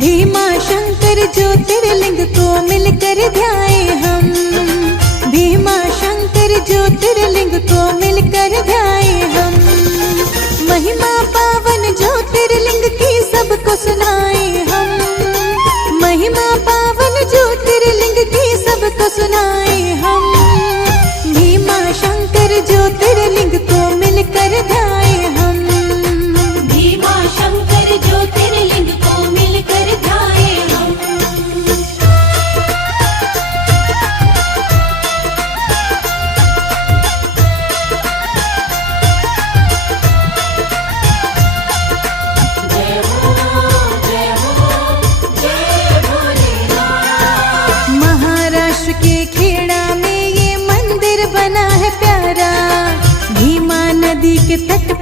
भीमा शंकर ज्योतिर्लिंग को मिलकर ध्याए हम। भीमा शंकर ज्योतिर्लिंग को मिलकर ध्याए हम। महिमा पावन ज्योतिर्लिंग की सबको सुनाए हम। महिमा पावन ज्योतिर्लिंग की सबको सुनाए हम। भीमा शंकर ज्योतिर्लिंग को मिलकर ध्याए हम। भीमा शंकर ज्योतिर्लिंग को मिलकर ध्याए हम। जय हो जय हो जय भोलेनाथ। महाराष्ट्र के खेड़ा में ये मंदिर बना है प्यारा। भीमा नदी के तट